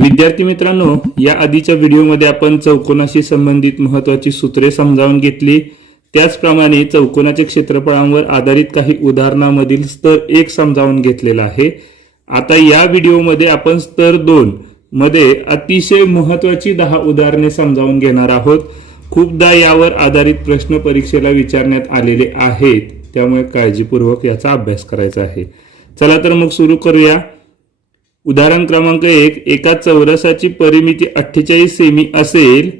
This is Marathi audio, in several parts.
विद्यार्थी मित्रांनो, या आधीच्या व्हिडिओमध्ये आपण चौकोनाशी संबंधित महत्त्वाची सूत्रे समजावून घेतली। त्याचप्रमाणे चौकोनाच्या क्षेत्रफळांवर आधारित काही उदाहरणांमधील स्तर 1 समजावून घेतलेला आहे। आता या व्हिडिओमध्ये आपण स्तर 2 मध्ये अतिशय महत्त्वाची 10 उदाहरणे समजावून घेणार आहोत। खूपदा यावर आधारित प्रश्न परीक्षेला विचारण्यात आलेले आहेत, त्यामुळे काळजीपूर्वक याचा अभ्यास करायचा आहे। चला तर मग सुरू करूया। उदाहरण क्रमांक 1, एका चौरसाची परिमिती 48 सेमी असेल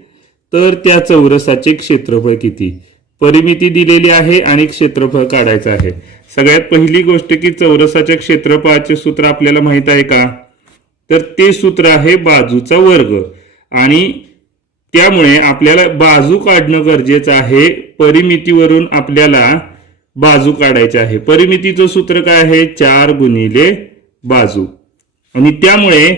तर त्या चौरसाचे क्षेत्रफळ किती? परिमिती दिलेली आहे आणि क्षेत्रफळ काढायचं आहे। सगळ्यात पहिली गोष्ट की चौरसाच्या क्षेत्रफळाचे सूत्र आपल्याला माहित आहे का? तर ते सूत्र आहे बाजूचा वर्ग, आणि त्यामुळे आपल्याला बाजू काढणं गरजेचं आहे। परिमितीवरून आपल्याला बाजू काढायची आहे। परिमितीचं सूत्र काय आहे? 4 गुणिले बाजू, आणि त्यामुळे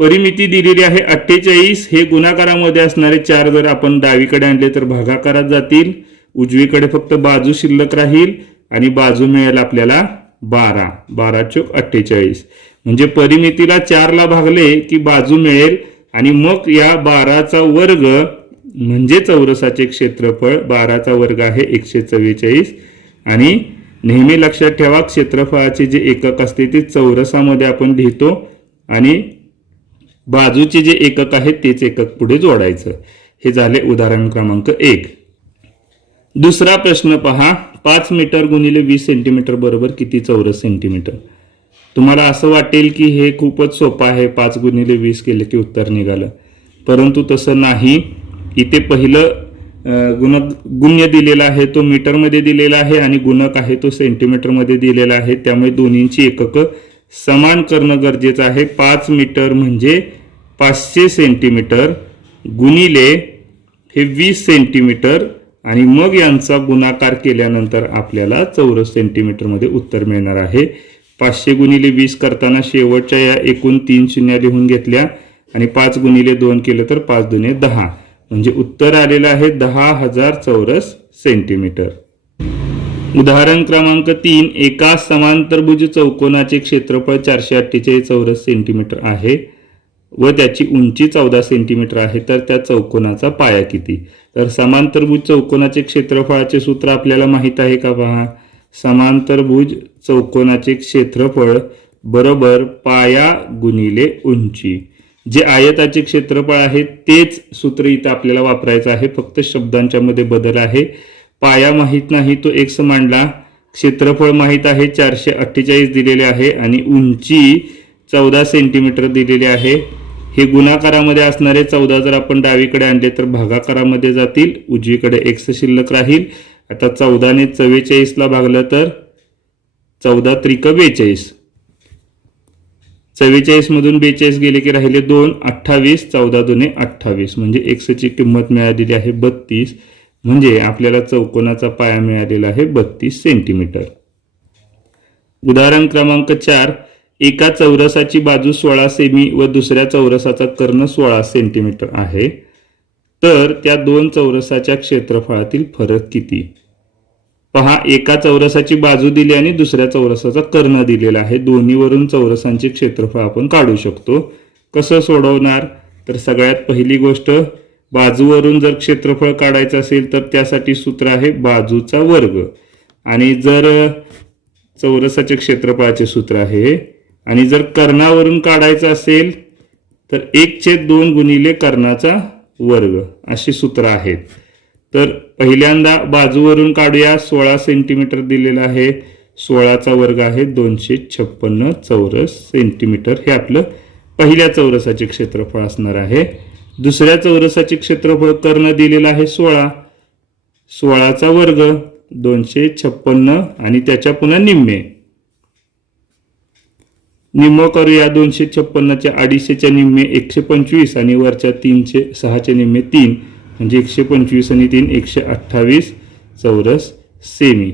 परिमिती दिलेली आहे 48। हे गुणाकारामध्ये असणारे 4 जर आपण डावीकडे आणले तर भागाकारात जातील, उजवीकडे फक्त बाजू शिल्लक राहील आणि बाजू मिळेल आपल्याला 12। 12 चोक 48, म्हणजे परिमितीला 4 ला भागले की बाजू मिळेल, आणि मग या 12चा वर्ग म्हणजे चौरसाचे क्षेत्रफळ। 12चा वर्ग आहे 144, आणि नेहमी लक्षात ठेवा क्षेत्रफळाचे जे एकक असते ते चौरसामध्ये आपण लिहितो आणि बाजूचे जे एकक आहे तेच एकक पुढे जोडायचं। हे झाले उदाहरण क्रमांक 1। दुसरा प्रश्न पहा, 5 मीटर गुणिले 20 सेंटीमीटर बरोबर किती चौरस सेंटीमीटर? तुम्हाला असं वाटेल की हे खूपच सोपं आहे, 5 गुणिले 20 केले की उत्तर निघालं, परंतु तसं नाही। इथे पहिलं गुण्य दिलेला आहे तो मीटर मध्ये दिलेला आहे आणि गुणक आहे तो सेंटीमीटर मध्ये दिलेला आहे, त्यामुळे दोन्हींची एकक समान करणं गरजेचं आहे। 5 मीटर म्हणजे 500 सेंटीमीटर गुणिले हे 20 सेंटीमीटर, आणि मग यांचा गुणाकार केल्यानंतर आपल्याला चौरस सेंटीमीटर मध्ये उत्तर मिळणार आहे। 500 गुणिले 20 करताना शेवटच्या या एकूण 3 शून्य लिहून घेतल्या, आणि 5 गुणिले 2 केलं तर 5 दुने 10, म्हणजे उत्तर आलेलं आहे 10,000 चौरस सेंटीमीटर। उदाहरण क्रमांक 3, एका समांतरभुज चौकोनाचे क्षेत्रफळ 448 चौरस सेंटीमीटर आहे व त्याची उंची 14 सेंटीमीटर आहे, तर त्या चौकोनाचा पाया किती? तर समांतरभुज चौकोनाचे क्षेत्रफळाचे सूत्र आपल्याला माहित आहे का? पहा, समांतरभुज चौकोनाचे क्षेत्रफळ बरोबर पाया गुणिले उंची। जे आयताचे क्षेत्रफळ आहे तेच सूत्र इथे आपल्याला वापरायचं आहे, फक्त शब्दांच्या मध्ये बदल आहे। पाया माहित नाही तो x मांडला, क्षेत्रफळ माहित आहे 448 दिलेले आहे, आणि उंची 14 सेंटीमीटर दिलेली आहे। हे गुणाकारामध्ये असणारे 14 जर आपण डावीकडे आणले तर भागाकारामध्ये जातील, उजवीकडे x शिल्लक राहील। आता 14 ने 44 ला भागलं तर 14 त्रिक 42, 44 मधून 42 गेले की राहिले 2, 28, 14 दुने 28, म्हणजे x ची किंमत मिळालेली आहे 32, म्हणजे आपल्याला चौकोनाचा पाया मिळालेला आहे 32 सेंटीमीटर। उदाहरण क्रमांक 4, एका चौरसाची बाजू 16 सेमी व दुसऱ्या चौरसाचा कर्ण 16 सेंटीमीटर आहे, तर त्या दोन चौरसाच्या क्षेत्रफळातील फरक किती? पहा, एका चौरसाची बाजू दिली आणि दुसऱ्या चौरसाचा कर्ण दिलेला आहे। दोन्हीवरून चौरसांचे क्षेत्रफळ आपण काढू शकतो। कसं सोडवणार? तर सगळ्यात पहिली गोष्ट, बाजूवरून जर क्षेत्रफळ काढायचं असेल तर त्यासाठी सूत्र आहे बाजूचा वर्ग, आणि जर चौरसाचे क्षेत्रफळाचे सूत्र आहे, आणि जर कर्णावरून काढायचं असेल तर 1/2 गुणिले कर्णाचा वर्ग, अशी सूत्र आहेत। तर पहिल्यांदा बाजूवरून काढूया। 16 सेंटीमीटर दिलेला आहे, 16चा वर्ग आहे 256 चौरस सेंटीमीटर। हे आपलं पहिल्या चौरसाचे क्षेत्रफळ असणार आहे। दुसऱ्या चौरसाचे क्षेत्रफळ कर्ण दिलेला आहे 16, 16चा वर्ग 256, आणि त्याच्या पुन्हा निम्मे करूया। 256च्या 250च्या निम्मे 125, आणि वरच्या 6च्या निम्मे 3, म्हणजे 125 आणि 3 128 चौरस सेमी।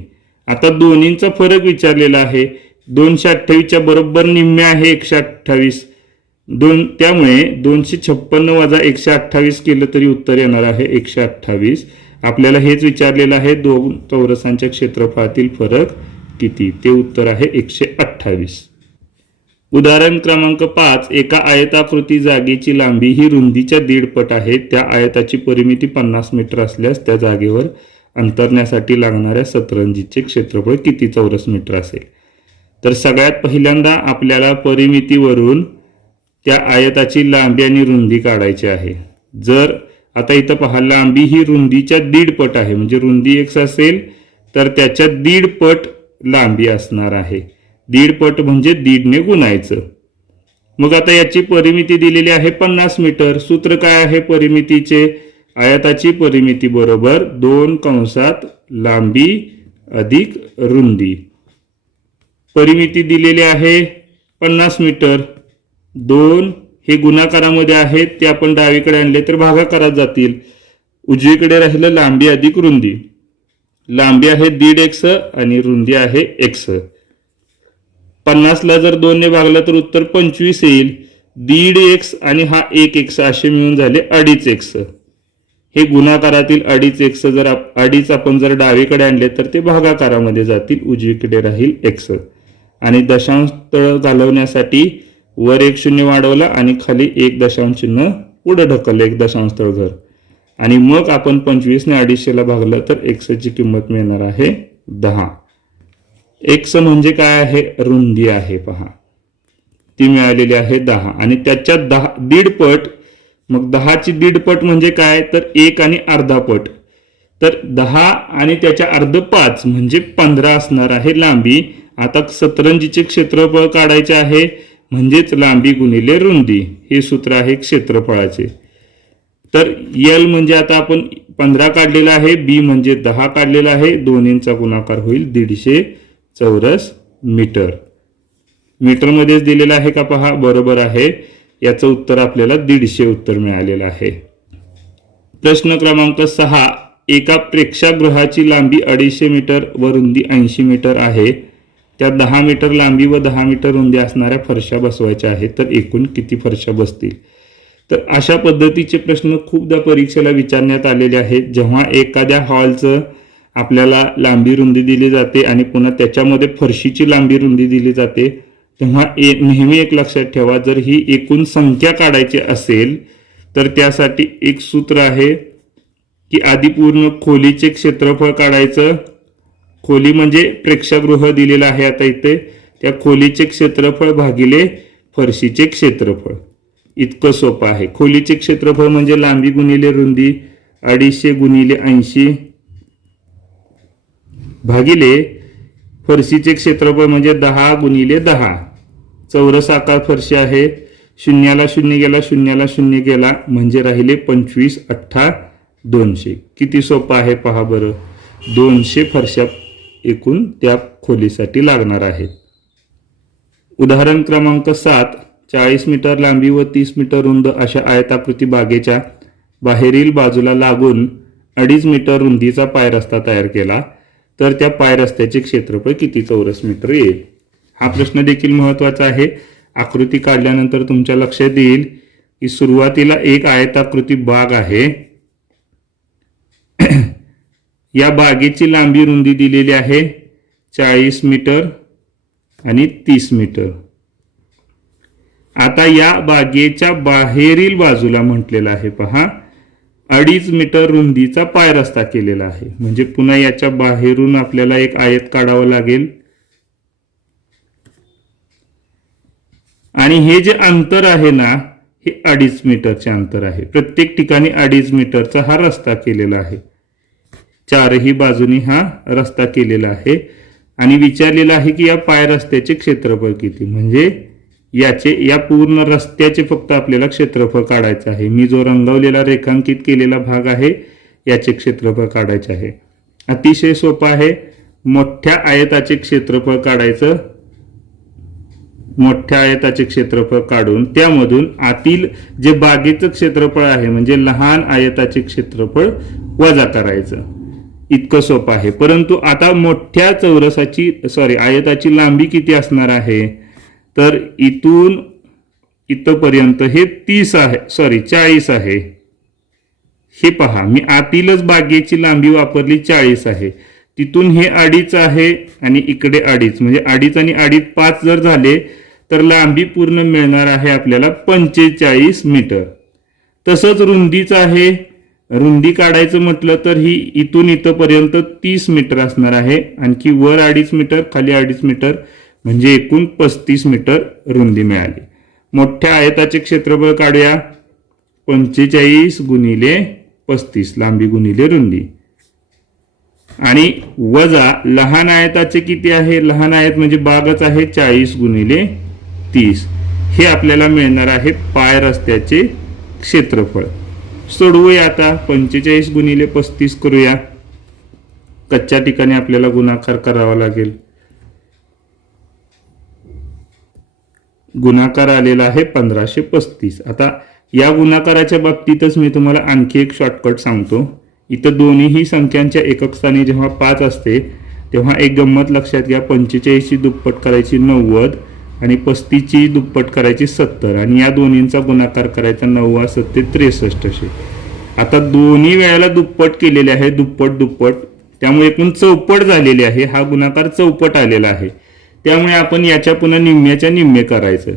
आता दोन्हींचा फरक विचारलेला आहे। 228च्या बरोबर निम्मे आहे 128, त्यामुळे 256 वजा 128 केलं तरी उत्तर येणार आहे 128। आपल्याला हेच विचारलेलं आहे, दोन चौरसांच्या क्षेत्रफळातील फरक किती? ते उत्तर आहे 128। उदाहरण क्रमांक 5, एका आयताकृती जागेची लांबी ही रुंदीच्या 1.5 पट आहे. त्या आयताची परिमिती 50 मीटर असल्यास त्या जागेवर अंतरण्यासाठी लागणाऱ्या सतरंजीचे क्षेत्रफळ किती चौरस मीटर असेल? तर सगळ्यात पहिल्यांदा आपल्याला परिमितीवरून त्या आयताची लांबी आणि रुंदी काढायची आहे. जर आता इथं पहा, लांबी ही रुंदीच्या 1.5 पट आहे, म्हणजे रुंदी x असेल तर त्याच्या 1.5 पट लांबी असणार आहे. 1.5 पट म्हणजे 1.5 ने गुणायचं. मग आता याची परिमिती दिलेली आहे 50 मीटर. सूत्र काय आहे परिमितीचे? आयताची परिमिती बरोबर 2 कंसात लांबी अधिक रुंदी. परिमिती दिलेली आहे 50 मीटर. 2 हे गुणाकारामध्ये आहेत, ते आपण डावीकडे आणले तर भागाकारात जातील. उजवीकडे राहिलं लांबी अधिक रुंदी. लांबी आहे 1.5x आणि रुंदी आहे x. 50 ला जर 2 ने भागला तर उत्तर 25 येईल. 1.5x आणि हा 1x असे मिळून झाले 2.5x. हे गुणाकारातील 2.5x जर 2.5 आपण जर डावीकडे आणले तर ते भागाकारामध्ये जातील. उजवीकडे राहील x. आणि दशांश तळ घालवण्यासाठी वर 1 शून्य वाढवला आणि खाली 1 दशांश चिन्ह पुढे ढकललं, 1 दशांश तळ घर. आणि मग आपण 25 ने 250 ला भागलं तर x ची किंमत मिळणार आहे 10. x म्हणजे काय आहे? रुंदी आहे. पहा, ती मिळालेली आहे 10 आणि त्याच्या 1.5 पट. मग 10 ची 1.5 पट म्हणजे काय? तर 1 आणि अर्धा पट. तर 10 आणि त्याच्या अर्ध 5 म्हणजे 15 असणार आहे लांबी. आता सतरंजीचे क्षेत्रफळ काढायचे आहे, म्हणजेच लांबी गुणिले रुंदी. हे सूत्र आहे क्षेत्रफळाचे. तर L म्हणजे आता आपण 15 काढलेला आहे, B म्हणजे 10 काढलेला आहे. दोन्हींचा गुणाकार होईल 150 चौरस मीटर. मीटरमध्येच दिलेला आहे का? पहा, बरोबर आहे. याचं उत्तर आपल्याला 150 उत्तर मिळालेलं आहे. प्रश्न क्रमांक 6, एका प्रेक्षागृहाची लांबी 250 मीटर व रुंदी 80 मीटर आहे. त्या 10 मीटर लांबी व 10 मीटर रुंदी असणाऱ्या फरशा बसवायच्या आहेत, तर एकूण किती फरशा बसतील? तर अशा पद्धतीचे प्रश्न खूपदा परीक्षेला विचारण्यात आलेले आहेत. जेव्हा एखाद्या हॉलचं आपल्याला लांबी रुंदी दिली जाते आणि पुन्हा त्याच्यामध्ये फरशीची लांबी रुंदी दिली जाते, तेव्हा नेहमी एक लक्षात ठेवा, जर ही एकूण संख्या काढायची असेल तर त्यासाठी एक सूत्र आहे की आधी पूर्ण खोलीचे क्षेत्रफळ काढायचं. खोली म्हणजे प्रेक्षागृह दिलेलं आहे आता इथे, त्या खोलीचे क्षेत्रफळ भागिले फरशीचे क्षेत्रफळ. इतकं सोपं आहे. खोलीचे क्षेत्रफळ म्हणजे लांबी गुणिले रुंदी 250 गुणिले 80 भागिले फरशीचे क्षेत्रफळ म्हणजे 10 गुणिले 10. चौरस आकार फरशी आहे. शून्याला शून्य गेला, शून्याला शून्य गेला म्हणजे राहिले 25 8 200. किती सोपं आहे पहा बरं. 200 फरशा एकूण त्या खोलीसाठी लागणार आहेत. उदाहरण क्रमांक 7, 40 मीटर लांबी व 30 मीटर रुंद अशा आयताकृती बागेच्या बाहेरील बाजूला लागून 2.5 मीटर रुंदीचा पायरस्ता तयार केला, तर त्या पायरस्त्याचे क्षेत्रफळ किती चौरस मीटर येईल? हा प्रश्न देखील महत्वाचा आहे. आकृती काढल्यानंतर तुमच्या लक्षात येईल की सुरुवातीला एक आयताकृती बाग आहे. या बागेची लांबी रुंदी दिलेली आहे 40 मीटर आणि 30 मीटर. आता या बागेच्या बाहेरील बाजूला म्हटलेलं आहे पहा 2.5 मीटर रुंदीचा पायरस्ता केलेला आहे. म्हणजे पुन्हा याच्या बाहेरून आपल्याला एक आयत काढावं लागेल आणि हे जे अंतर आहे ना, हे 2.5 मीटरचे अंतर आहे. प्रत्येक ठिकाणी 2.5 मीटरचा हा रस्ता केलेला आहे. चारही बाजूनी हा रस्ता केलेला आहे आणि विचारलेला आहे की या पाय रस्त्याचे क्षेत्रफळ किती. म्हणजे या पूर्ण रस्त्याचे फक्त आपल्याला क्षेत्रफळ काढायचं आहे. मी जो रंगवलेला रेखांकित केलेला भाग आहे याचे क्षेत्रफळ काढायचे आहे. अतिशय सोपं आहे. मोठ्या आयताचे क्षेत्रफळ काढायचं. मोठ्या आयताचे क्षेत्रफळ काढून त्यामधून आतील जे बागेचं क्षेत्रफळ आहे म्हणजे लहान आयताचे क्षेत्रफळ वजा करायचं. इतकं सोपं आहे. परंतु आता मोठ्या आयताची लांबी किती असणार आहे, तर इथून इथपर्यंत हे 40 आहे. हे पहा, मी आतीलच बागेची लांबी वापरली 40 आहे. तिथून हे 2.5 आहे आणि इकडे 2.5 म्हणजे 2.5 आणि 2.5 5 जर झाले तर लांबी पूर्ण मिळणार आहे आपल्याला 45 मीटर. तसंच रुंदीच आहे. रुंदी काढायचं म्हटलं तर ही इथून इथपर्यंत 30 मीटर असणार आहे. आणखी वर 2.5 मीटर, खाली 2.5 मीटर, म्हणजे एकूण 35 मीटर रुंदी मिळाली. मोठ्या आयताचे क्षेत्रफळ काढूया. 45 गुणिले 35 लांबी गुणिले रुंदी, आणि वजा लहान आयताचे किती आहे? लहान आयत म्हणजे बागच आहे, 40 गुणिले 30. हे आपल्याला मिळणार आहे पाय रस्त्याचे क्षेत्रफळ. सोडवूया आता. 45 गुणिले 35 करूया. कच्च्या ठिकाणी आपल्याला गुणाकार करावा लागेल. गुणाकार आलेला आहे 1535. आता या गुणाकाराच्या बाबतीतच मी तुम्हाला आणखी एक शॉर्टकट सांगतो. इथं दोन्हीही संख्यांच्या एकक स्थानी जेव्हा 5 असते तेव्हा एक गंमत लक्षात घ्या. 45 ची दुप्पट करायची 90 आणि 35 ची दुप्पट करायची 70, आणि या दोन्हींचा गुणाकार करायचा 9 7 63 असे. आता दोन्ही वेळेला दुप्पट केलेले आहे, दुप्पट, त्यामुळे एकूण चौपट झालेले आहे. हा गुणाकार चौपट आलेला आहे. त्यामुळे आपण याच्या पुन्हा निम्म्याच्या निम्मे करायचं.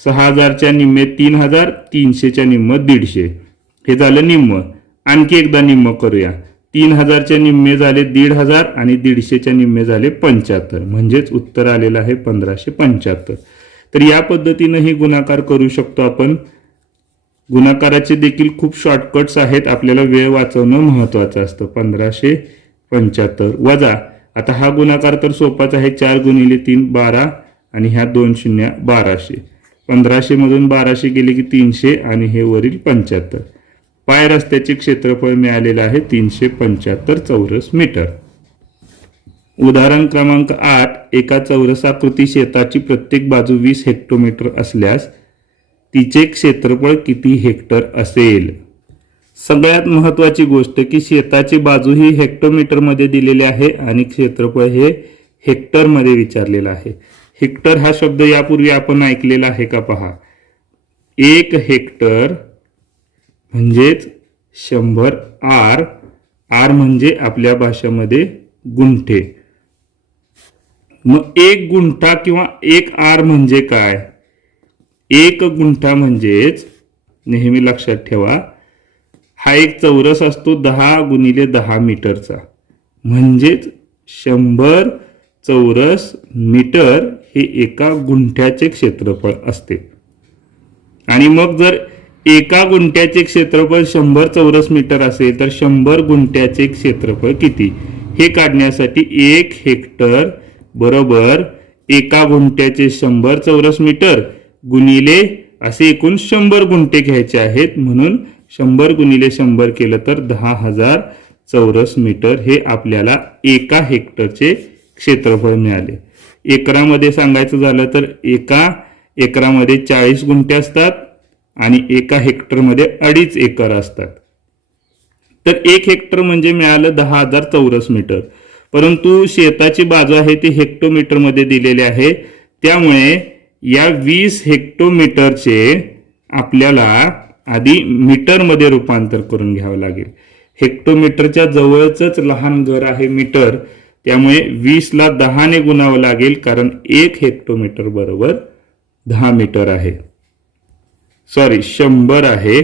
6000च्या निम्मे 3000, 300च्या निम्मे 150. हे झालं निम्म. आणखी एकदा निम्म करूया. 3000च्या निम्मे झाले 1500 आणि 150च्या निम्मे झाले 75, म्हणजेच उत्तर आलेलं आहे 1575. तर या पद्धतीने गुणाकार करू शकतो आपण. गुणाकाराचे देखील खूप शॉर्टकट्स आहेत. आपल्याला वेळ वाचवणं महत्वाचं असतं. 1575 वजा, आता हा गुणाकार तर सोपाच आहे. 4 गुणिले 3 12, आणि ह्या 2 शून्य 1200. 1500 मधून 1200 गेले की 300, आणि हे वरील 75. पाय रस्त्याचे क्षेत्रफळ मिळालेलं आहे 375 चौरस मीटर. उदाहरण क्रमांक 8. एका चौरसाकृती शेताची प्रत्येक बाजू 20 हेक्टोमीटर असल्यास तिचे क्षेत्रफळ किती हेक्टर असेल? सगळ्यात महत्वाची गोष्ट की शेताची बाजू ही हेक्टोमीटर मध्ये दिलेली आहे आणि क्षेत्रफळ हे हेक्टर मध्ये विचारलेलं आहे. हेक्टर हा शब्द यापूर्वी आपण ऐकलेला आहे का पहा. 1 हेक्टर म्हणजेच 100 आर. आर म्हणजे आपल्या भाषेमध्ये गुंठे. मग 1 गुंठा किंवा 1 आर म्हणजे काय? 1 गुंठा म्हणजेच, नेहमी लक्षात ठेवा, हा एक चौरस असतो 10 गुणिले 10 मीटरचा, म्हणजेच 100 चौरस मीटर हे एका गुंठ्याचे क्षेत्रफळ असते. आणि मग जर एका गुंठ्याचे क्षेत्रफळ 100 चौरस मीटर असेल तर 100 गुंठ्याचे क्षेत्रफळ किती हे काढण्यासाठी 1 हेक्टर बरोबर एका गुंठ्याचे 100 चौरस मीटर गुणिले असे एकूण 100 गुंठे घ्यायचे आहेत. म्हणून 100 गुणिले 100 केलं तर 10,000 चौरस मीटर हे आपल्याला एका हेक्टरचे क्षेत्रफळ मिळाले. एकरामध्ये सांगायचं झालं तर एका एकरामध्ये 40 गुंठे असतात आणि एका हेक्टरमध्ये 2.5 एकर असतात. तर 1 हेक्टर म्हणजे मिळालं 10,000 चौरस मीटर. परंतु शेताची बाजू आहे ती हेक्टोमीटर मध्ये दिलेली आहे. त्यामुळे या 20 हेक्टोमीटरचे आपल्याला आधी मीटर मध्ये रूपांतर करून घ्यावं लागेल. हेक्टोमीटरच्या जवळच लहान घर आहे मीटर, त्यामुळे 20 ला 10 ने गुणावं लागेल, कारण 1 हेक्टोमीटर बरोबर 10 मीटर आहे. 100 आहे,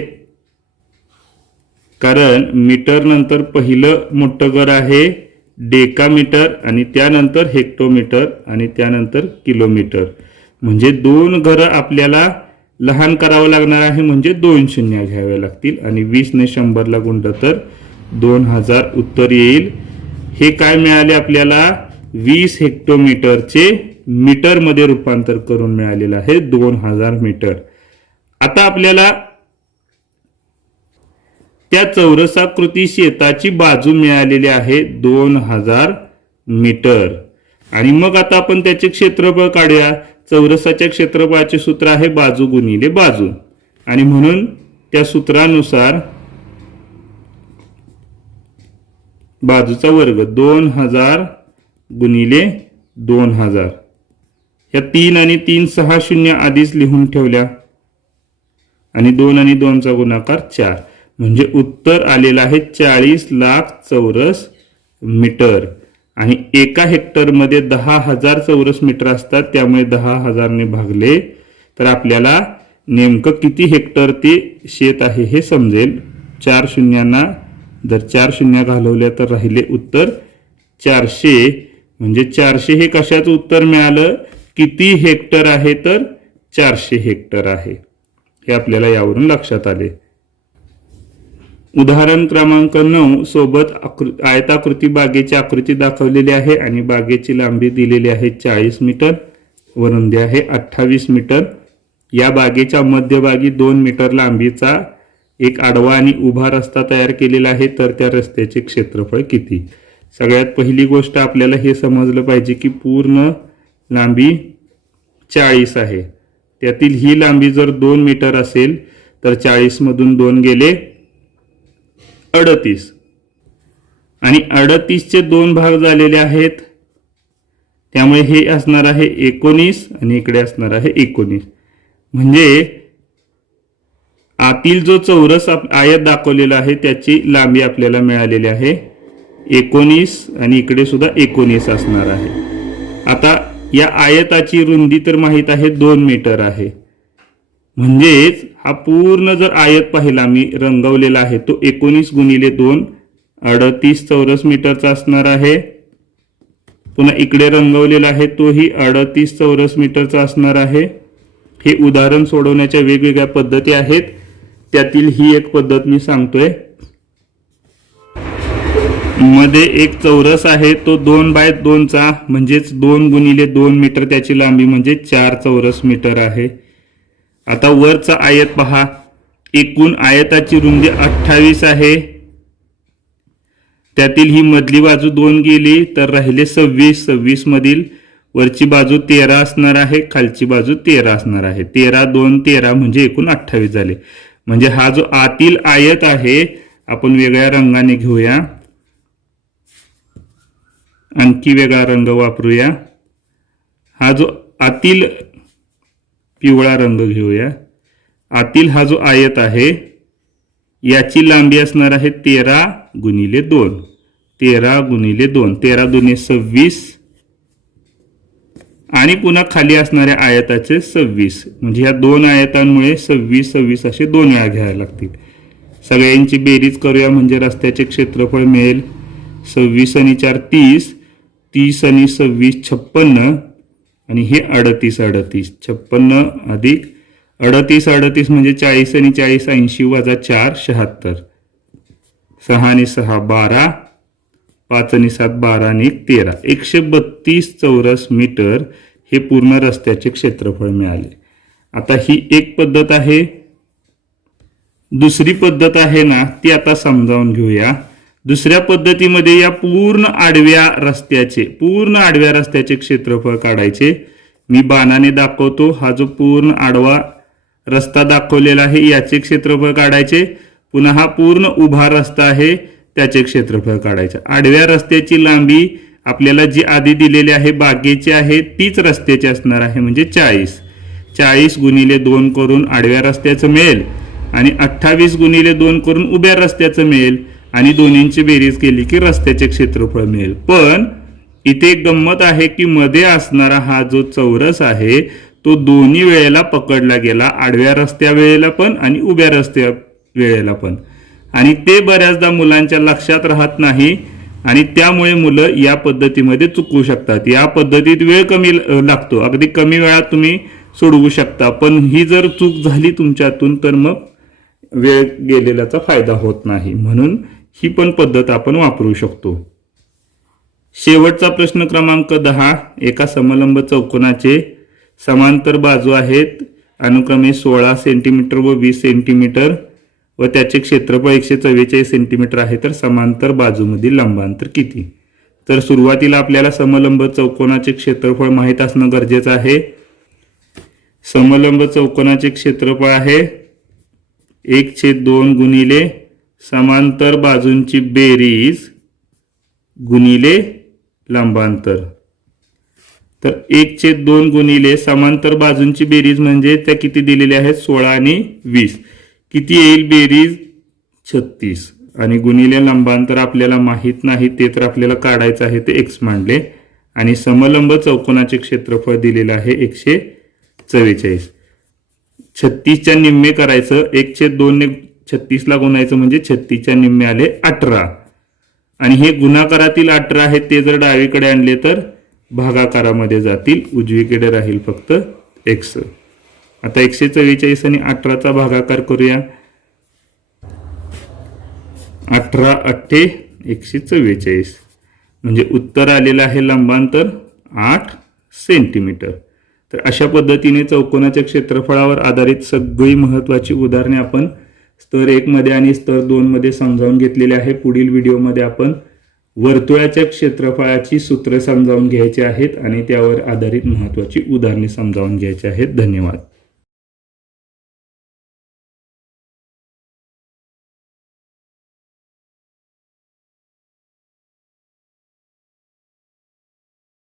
कारण मीटर नंतर पहिलं मोठं घर आहे डेकामीटर, आणि त्यानंतर हेक्टोमीटर, आणि त्यानंतर किलोमीटर. म्हणजे 2 घरं आपल्याला लहान करावं लागणार आहे, म्हणजे 2 शून्य घ्याव्या लागतील. आणि 20 ने 100 ला गुणलं तर 2000 उत्तर येईल. हे काय मिळाले आपल्याला? 20 हेक्टोमीटरचे मीटर मध्ये रूपांतर करून मिळालेलं आहे 2000 मीटर. आता आपल्याला त्या चौरसाकृती शेताची बाजू मिळालेली आहे 2000 मीटर. आणि मग आता आपण त्याचे क्षेत्रफळ काढूया. चौरसाच्या क्षेत्रफळाचे सूत्र आहे बाजू गुणिले बाजू, आणि म्हणून त्या सूत्रानुसार बाजूचा वर्ग 2000 गुणिले 2000. या 3 आणि 3 6 शून्य आधीच लिहून ठेवल्या, आणि 2 आणि 2 चा गुणाकार 4, म्हणजे उत्तर आलेलं आहे 40 लाख चौरस मीटर. आणि एका हेक्टरमध्ये 10,000 चौरस मीटर असतात, त्यामुळे 10,000 ने भागले तर आपल्याला नेमकं किती हेक्टर ते शेत आहे हे समजेल. 4 शून्यांना जर 4 शून्य घालवल्या तर राहिले उत्तर 400. म्हणजे 400 हे कशाचं उत्तर मिळालं, किती हेक्टर आहे तर 400 हेक्टर आहे, हे आपल्याला यावरून लक्षात आले. उदाहरण क्रमांक 9 सोबत आयताकृती बागेची आकृती दाखवलेली आहे आणि बागेची लांबी दिलेली आहे 40 मीटर व रुंदी आहे 28 मीटर. या बागेच्या मध्यभागी 2 मीटर लांबीचा एक आडवा आणि उभा रस्ता तयार केलेला आहे, तर त्या रस्त्याचे क्षेत्रफळ किती. सगळ्यात पहिली गोष्ट आपल्याला हे समजलं पाहिजे की पूर्ण लांबी 40 आहे. त्यातील ही लांबी जर 2 मीटर असेल तर 40 मधून 2 गेले 38 आणि 38चे 2 भाग झालेले आहेत, त्यामुळे हे असणार आहे 19 आणि इकडे असणार आहे 19. म्हणजे आतील जो चौरस आयत दाखवलेला आहे त्याची लांबी आपल्याला मिळालेली आहे 19 आणि इकडे सुद्धा 19 असणार आहे. आता या आयताची रुंदी तर माहित आहे 2 मीटर आहे. म्हणजेच हा पूर्ण जर आयत पाहिला मी रंगवलेला आहे तो 19 गुणिले 2 38 चौरस मीटरचा असणार आहे. पुन्हा इकडे रंगवलेला आहे तोही 38 चौरस मीटरचा असणार आहे. हे उदाहरण सोडवण्याच्या वेगवेगळ्या पद्धती आहेत, त्यातील ही एक पद्धत मी सांगतोय. मध्ये एक चौरस आहे तो 2x2 चा म्हणजेच 2 गुणिले 2 मीटर त्याची लांबी म्हणजे 4 चौरस मीटर आहे. आता वरचा आयत पहा, एकूण आयताची रुंदी 28 आहे, त्यातील ही मधली बाजू 2 गेली तर राहिले 26. 26 मधील वरची बाजू 13 असणार आहे, खालची बाजू 13 असणार आहे. 13 2 13 म्हणजे एकूण 28 झाले. म्हणजे हा जो आतील आयत आहे आपण वेगळ्या रंगाने घेऊया, आणखी वेगळा रंग वापरूया. हा जो आतील पिवळा रंग घेऊया. आतील हा जो आयत आहे याची लांबी असणार आहे 13 गुणिले 2. 13 गुणिले 2 13 दुने 26 आणि पुन्हा खाली असणाऱ्या आयताचे 26. म्हणजे ह्या दोन आयतांमुळे 26 26 असे 2 वेळा घ्यायला लागतील. सगळ्यांची बेरीज करूया म्हणजे रस्त्याचे क्षेत्रफळ मिळेल 26 आणि 4 30, 30 आणि 26 56 आणि हे 38 38. 56 अधिक 38 38 म्हणजे 40 आणि 40 80 वजा 4 76. 6 आणि 6 12, 5 आणि 7 12 आणि 1 13. 132 चौरस मीटर हे पूर्ण रस्त्याचे क्षेत्रफळ मिळाले. आता ही एक पद्धत आहे. दुसरी पद्धत आहे ना ती आता समजावून घेऊया. दुसऱ्या पद्धतीमध्ये या पूर्ण आडव्या रस्त्याचे क्षेत्रफळ काढायचे. मी बाणाने दाखवतो. हा जो पूर्ण आडवा रस्ता दाखवलेला आहे याचे क्षेत्रफळ काढायचे. पुन्हा हा पूर्ण उभा रस्ता आहे त्याचे क्षेत्रफळ काढायचे. आडव्या रस्त्याची लांबी आपल्याला जी आधी दिलेली आहे बागेची आहे तीच रस्त्याची असणार आहे म्हणजे 40. 40 गुणिले 2 करून आडव्या रस्त्याचं मिळेल आणि 28 गुणिले 2 करून उभ्या रस्त्याचं मिळेल आणि दोन्हींची बेरीज केली की रस्त्याचे क्षेत्रफळ मिळेल. पण इथे एक गंमत आहे की मध्ये असणारा हा जो चौरस आहे तो दोन्ही वेळेला पकडला गेला, आडव्या रस्त्या वेळेला पण आणि उभ्या रस्त्या वेळेला पण. आणि ते बऱ्याचदा मुलांच्या लक्षात राहत नाही आणि त्यामुळे मुलं या पद्धतीमध्ये चुकवू शकतात. या पद्धतीत वेळ कमी लागतो, अगदी कमी वेळात तुम्ही सोडवू शकता. पण ही जर चूक झाली तुमच्यातून तर मग वेळ गेलेल्याचा फायदा होत नाही. म्हणून ही पण पद्धत आपण वापरू शकतो. शेवटचा प्रश्न क्रमांक 10. एका समलंब चौकोनाचे समांतर बाजू आहेत अनुक्रमे 16 सेंटीमीटर व 20 सेंटीमीटर व त्याचे क्षेत्रफळ 144 सेंटीमीटर आहे, तर समांतर बाजूमधील लंबांतर किती. तर सुरुवातीला आपल्याला समलंब चौकोनाचे क्षेत्रफळ माहित असणं गरजेचं आहे. समलंब चौकोनाचे क्षेत्रफळ आहे 1/2 गुणिले समांतर बाजूंची बेरीज गुणिले लंबांतर. तर 1/2 गुणिले समांतर बाजूंची बेरीज म्हणजे त्या किती दिलेल्या आहेत 16 आणि 20. किती येईल बेरीज 36. आणि गुणिले लंबांतर आपल्याला माहीत नाही ते तर आपल्याला काढायचं आहे ते x मांडले आणि समलंब चौकोनाचे क्षेत्रफळ दिलेलं आहे 144. 36च्या निम्मे करायचं 1/2 ने 36 ला गुणायचं म्हणजे 36च्या निम्मे आले 18 आणि हे गुणाकारातील 18 आहे ते जर डावीकडे आणले तर भागाकारामध्ये जातील, उजवीकडे राहील फक्त x. आता 144 आणि 18चा भागाकार करूया. 18 8 144 म्हणजे उत्तर आलेलं आहे लंबांतर 8 सेंटीमीटर. तर अशा पद्धतीने चौकोनाच्या क्षेत्रफळावर आधारित सगळी महत्त्वाची उदाहरणे आपण स्तर 1 मध्ये आणि स्तर 2 मध्ये समजावून घेतलेली आहे. पुढील व्हिडिओमध्ये आपण वर्तुळाच्या क्षेत्रफळाची सूत्रे समजावून घ्यायची आहेत आणि त्यावर आधारित महत्त्वाची उदाहरणे समजावून घ्यायची आहेत. धन्यवाद.